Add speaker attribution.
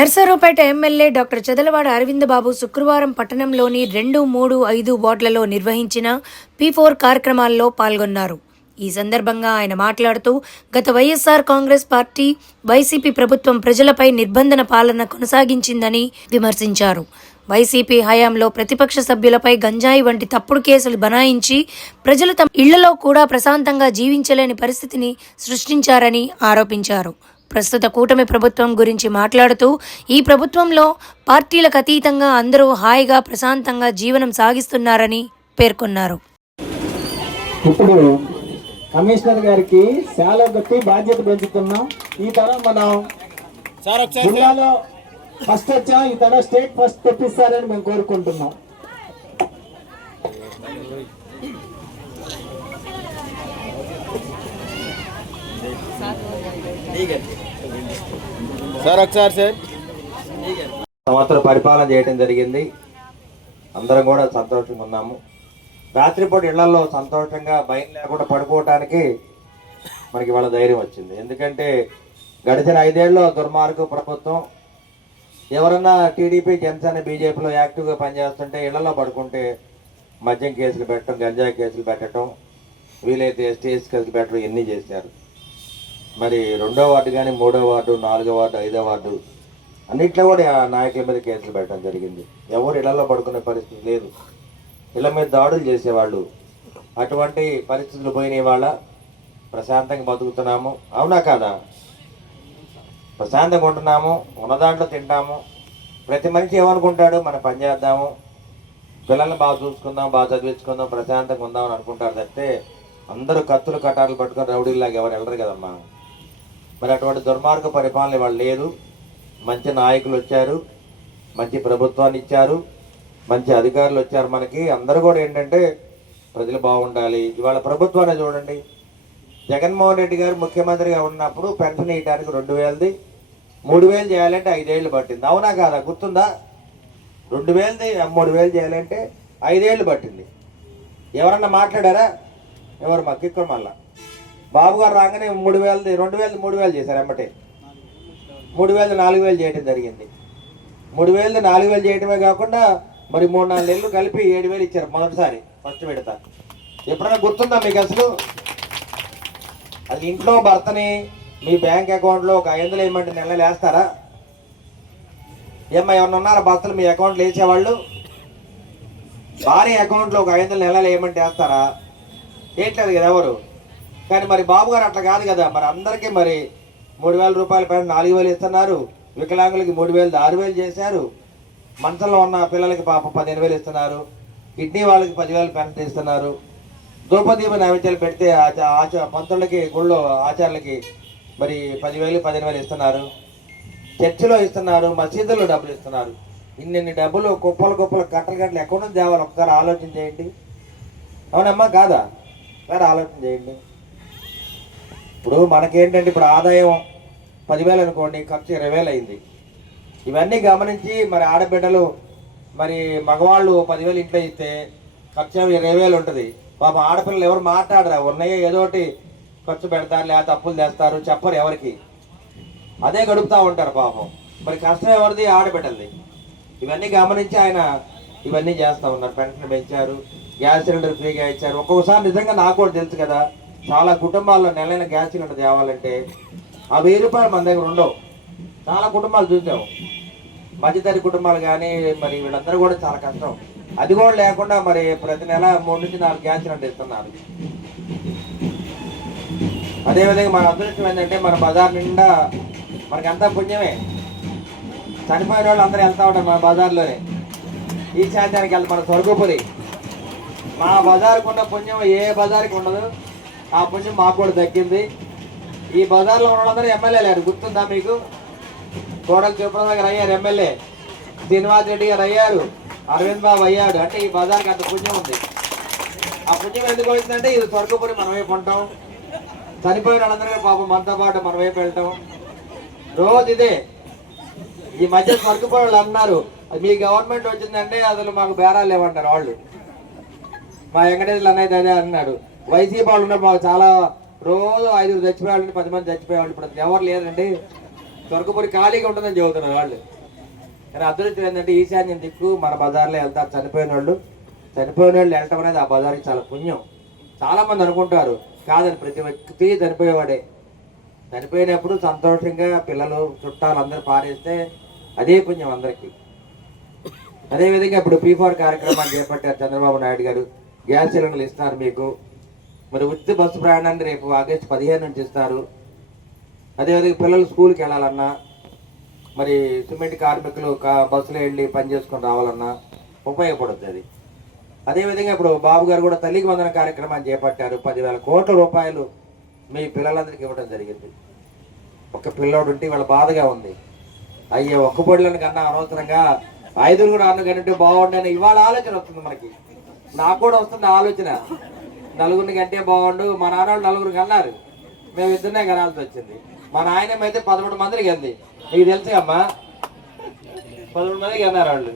Speaker 1: Narasaraopet MLA doctor Chadalavada Aravindababu శుక్రవారం పట్టణంలోని రెండు మూడు ఐదు వార్డులలో నిర్వహించిన పి ఫోర్ కార్యక్రమాల్లో పాల్గొన్నారు. ఈ సందర్భంగా ఆయన మాట్లాడుతూ గత వైఎస్ఆర్ కాంగ్రెస్ పార్టీ వైసీపీ ప్రభుత్వం ప్రజలపై నిర్బంధన పాలన కొనసాగించిందని విమర్శించారు. వైసీపీ హయాంలో ప్రతిపక్ష సభ్యులపై గంజాయి వంటి తప్పుడు కేసులు బనాయించి ప్రజలు తమ ఇళ్ళలో కూడా ప్రశాంతంగా జీవించలేని పరిస్థితిని సృష్టించారని ఆరోపించారు. ప్రస్తుత కూటమి ప్రభుత్వం గురించి మాట్లాడుతూ ఈ ప్రభుత్వంలో పార్టీలకు అతీతంగా అందరూ హాయిగా ప్రశాంతంగా జీవనం సాగిస్తున్నారని పేర్కొన్నారు.
Speaker 2: ఇప్పుడు కమిషనర్ గారికి బాధ్యత పెంచుతున్నాం. ఈ తరం మనం జిల్లాలో ఫస్ట్ వచ్చాం ఈ తరం స్టేట్ ఫస్ట్ తెప్పిస్తారని మేము కోరుకుంటున్నాం.
Speaker 3: సార్ ఒకసారి సార్.
Speaker 4: సంవత్సరం పరిపాలన చేయడం జరిగింది. అందరం కూడా సంతోషంగా ఉన్నాము. రాత్రిపూట ఇళ్ళలో సంతోషంగా భయం లేకుండా పడుకోవటానికి మనకి వాళ్ళ ధైర్యం వచ్చింది. ఎందుకంటే గడిచిన ఐదేళ్ళలో దుర్మార్గ ప్రభుత్వం ఎవరన్నా టీడీపీ జనసేన బీజేపీలో యాక్టివ్గా పనిచేస్తుంటే ఇళ్ళలో పడుకుంటే మద్యం కేసులు పెట్టడం గంజాయి కేసులు పెట్టడం వీలైతే ఎస్టీఎస్ కేసులు పెట్టడం ఇవన్నీ చేశారు. మరి రెండో వార్డు కానీ మూడో వార్డు నాలుగో వార్డు ఐదో వార్డు అన్నిట్లో కూడా ఆ నాయకుల మీద కేసులు పెట్టడం జరిగింది. ఎవరు ఇళ్ళలో పడుకునే పరిస్థితి లేదు. ఇళ్ళ మీద దాడులు చేసేవాళ్ళు. అటువంటి పరిస్థితులు పోయిన వాళ్ళ ప్రశాంతంగా బతుకుతున్నాము. అవునా కాదా? ప్రశాంతంగా ఉంటున్నాము. ఉన్న దాంట్లో తింటాము. ప్రతి మనిషి ఏమనుకుంటాడు? మనం పని చేద్దాము. పిల్లల్ని బాగా చూసుకుందాం బాగా చదివించుకుందాం ప్రశాంతంగా ఉందాం అని అనుకుంటారు తప్పితే అందరూ కత్తులు కటార్లు పట్టుకొని రౌడీలాగా ఎవరు వెళ్ళరు కదమ్మా. మరి అటువంటి దుర్మార్గ పరిపాలన ఇవాళ లేదు. మంచి నాయకులు వచ్చారు. మంచి ప్రభుత్వాన్ని ఇచ్చారు. మంచి అధికారులు వచ్చారు మనకి. అందరూ కూడా ఏంటంటే ప్రజలు బాగుండాలి. ఇవాళ ప్రభుత్వాన్ని చూడండి. జగన్మోహన్ రెడ్డి గారు ముఖ్యమంత్రిగా ఉన్నప్పుడు పెన్షన్ ఇవ్వడానికి రెండు వేలది మూడు వేలు చేయాలంటే ఐదేళ్ళు పట్టింది. అవునా కాదా? గుర్తుందా? రెండు వేలది మూడు వేలు చేయాలంటే ఐదేళ్ళు పట్టింది. ఎవరన్నా మాట్లాడారా? ఎవరు మాకు? ఇక్కడ మళ్ళా బాబు గారు రాగానే మూడు వేలది రెండు వేలు మూడు వేలు చేశారు ఎమ్మటే. మూడు వేలు నాలుగు వేలు చేయడం జరిగింది. మూడు వేలు నాలుగు వేలు చేయడమే కాకుండా మరి మూడు నాలుగు నెలలు కలిపి ఏడు వేలు ఇచ్చారు మొదటిసారి ఫస్ట్ విడత. ఎప్పుడైనా గుర్తుందా మీకు అసలు? అది ఇంట్లో భర్తని మీ బ్యాంక్ అకౌంట్లో ఒక ఐదు వందలు వేయమంటే నెల నెలలు వేస్తారా? ఏమ్మా ఎవరన్నా ఉన్నారా భర్తలు మీ అకౌంట్లో వేసేవాళ్ళు భార్య అకౌంట్లో ఒక ఐదు వందలు నెలలు వేయమంటే వేస్తారా? ఏట్లేదు కదా ఎవరు? కానీ మరి బాబు గారు అట్లా కాదు కదా. మరి అందరికీ మరి మూడు వేల రూపాయల పైన నాలుగు వేలు ఇస్తున్నారు. వికలాంగులకి మూడు వేలు ఆరు వేలు చేశారు. మంచంలో ఉన్న పిల్లలకి పాప పదిహేను వేలు ఇస్తున్నారు. కిడ్నీ వాళ్ళకి పదివేలు పెన్షన్ ఇస్తున్నారు. ద్రౌపదీప నైవేద్యాలు పెడితే ఆచార పంతులకి గుళ్ళో ఆచార్యులకి మరి పదివేలు పదిహేను వేలు ఇస్తున్నారు. చర్చిలో ఇస్తున్నారు మసీదుల్లో డబ్బులు ఇస్తున్నారు. ఇన్ని డబ్బులు కుప్పలు కుప్పలు కట్టలు కట్టలు ఎక్కడ నుంచి తేవాలి ఒక్కసారి ఆలోచన చేయండి. అవునమ్మా కాదా? ఒకసారి ఆలోచన చేయండి. ఇప్పుడు మనకేంటంటే ఇప్పుడు ఆదాయం పదివేలు అనుకోండి ఖర్చు ఇరవై వేలు అయింది ఇవన్నీ గమనించి మరి ఆడబిడ్డలు మరి మగవాళ్ళు పదివేలు ఇంట్లో ఇస్తే ఖర్చు ఇరవై వేలు ఉంటుంది పాప ఆడపిల్లలు ఎవరు మాట్లాడరా? ఉన్నాయో ఏదో ఒకటి ఖర్చు పెడతారు లేదా అప్పులు తెస్తారు చెప్పరు ఎవరికి. అదే గడుపుతూ ఉంటారు పాపం. మరి కష్టం ఎవరిది? ఆడబిడ్డలది. ఇవన్నీ గమనించి ఆయన ఇవన్నీ చేస్తూ ఉన్నారు. పెన్షన్ పెంచారు గ్యాస్ సిలిండర్ ఫ్రీగా ఇచ్చారు. ఒక్కొక్కసారి నిజంగా నాకు కూడా తెలుసు కదా చాలా కుటుంబాల్లో నెలైన గ్యాస్ సిలిండర్ తేవాలంటే ఆ వెయ్యి రూపాయలు మన దగ్గర ఉండవు. చాలా కుటుంబాలు చూసాము మధ్యతరి కుటుంబాలు కానీ మరి వీళ్ళందరూ కూడా చాలా కష్టం. అది కూడా లేకుండా మరి ప్రతి నెల మూడు నుంచి నాలుగు గ్యాస్ సిలిండర్ ఇస్తున్నారు. అదేవిధంగా మన అదృష్టం ఏంటంటే మన బజార్ నిండా మనకంతా పుణ్యమే. చనిపోయిన వాళ్ళు అందరూ వెళ్తూ ఉంటారు మన బజార్లోనే. ఈ శాంతానికి వెళ్తాం మన స్వర్గపురి. మా బజార్కు ఉన్న పుణ్యం ఏ బజార్కి ఉండదు. ఆ పుణ్యం మాకు కూడా దక్కింది. ఈ బజార్లో ఉన్నందరూ ఎమ్మెల్యే లేరు గుర్తుందా మీకు? కోడలు తిరుపతి దగ్గర అయ్యారు ఎమ్మెల్యే. శ్రీనివాస్ రెడ్డి గారు అయ్యారు. అరవింద్ బాబు అయ్యాడు. అంటే ఈ బజార్కి అంత పుణ్యం ఉంది. ఆ పుణ్యం ఎందుకు వచ్చిందంటే ఇది స్వర్గపురి మన వైపు ఉంటాం. చనిపోయిన వాళ్ళందరూ పాపం మనతో పాటు మన వైపు వెళ్ళటం. రోజు ఇదే. ఈ మధ్య స్వర్గపురి వాళ్ళు అన్నారు మీ గవర్నమెంట్ వచ్చిందంటే అసలు మాకు బేరాలు లేవంటారు వాళ్ళు. మా వెంకటేశ్వర అన్నయ్య అదే అన్నాడు. వైసీపీ వాళ్ళు ఉన్నప్పుడు మాకు చాలా రోజు ఐదుగురు చచ్చిపోయేవాళ్ళు పది మంది చచ్చిపోయేవాళ్ళు ఇప్పుడు ఎవరు లేదండి స్వర్గపురి ఖాళీగా ఉంటుందని చెబుతున్నారు వాళ్ళు. కానీ అదృష్టం ఏంటంటే ఈశాన్యం దిక్కు మన బజార్లో వెళ్తారు చనిపోయిన వాళ్ళు. చనిపోయిన వాళ్ళు వెళ్ళటం అనేది ఆ బజార్కి చాలా పుణ్యం. చాలామంది అనుకుంటారు కాదని ప్రతి వ్యక్తి చనిపోయేవాడే. చనిపోయినప్పుడు సంతోషంగా పిల్లలు చుట్టాలు అందరూ పారేస్తే అదే పుణ్యం అందరికీ. అదేవిధంగా ఇప్పుడు పీ ఫోర్ కార్యక్రమాన్ని చేపట్టారు చంద్రబాబు నాయుడు గారు. గ్యాస్ సిలిండర్లు ఇస్తున్నారు మీకు. మరి ఉచిత బస్సు ప్రయాణాన్ని రేపు ఆగస్టు పదిహేను నుంచి ఇస్తారు. అదేవిధంగా పిల్లలు స్కూల్కి వెళ్ళాలన్నా మరి సిమెంట్ కార్మికులు కా- బస్సులో వెళ్ళి పని చేసుకొని రావాలన్నా ఉపయోగపడుతుంది అది. అదేవిధంగా ఇప్పుడు బాబు గారు కూడా తల్లికి వందన కార్యక్రమాన్ని చేపట్టారు. పదివేల కోట్ల రూపాయలు మీ పిల్లలందరికీ ఇవ్వడం జరిగింది. ఒక పిల్లోడు ఉంటే వాళ్ళ బాధగా ఉంది. అయ్యే ఒక్క పొడిలను కన్నా అనవసరంగా ఐదుగురు కూడా అన్న కంటే బాగుండని ఇవాళ ఆలోచన వస్తుంది మనకి. నాకు కూడా వస్తుంది ఆలోచన. నలుగురిని కంటే బాగుండు. మా నాన్న వాళ్ళు అన్నారు మేము ఇద్దరినే కనాల్సి వచ్చింది. మా నాయనమ్మ అయితే పదమూడు మందికి అంది మీకు తెలుసు అమ్మా? పదమూడు మందికి అన్నారు వాళ్ళు.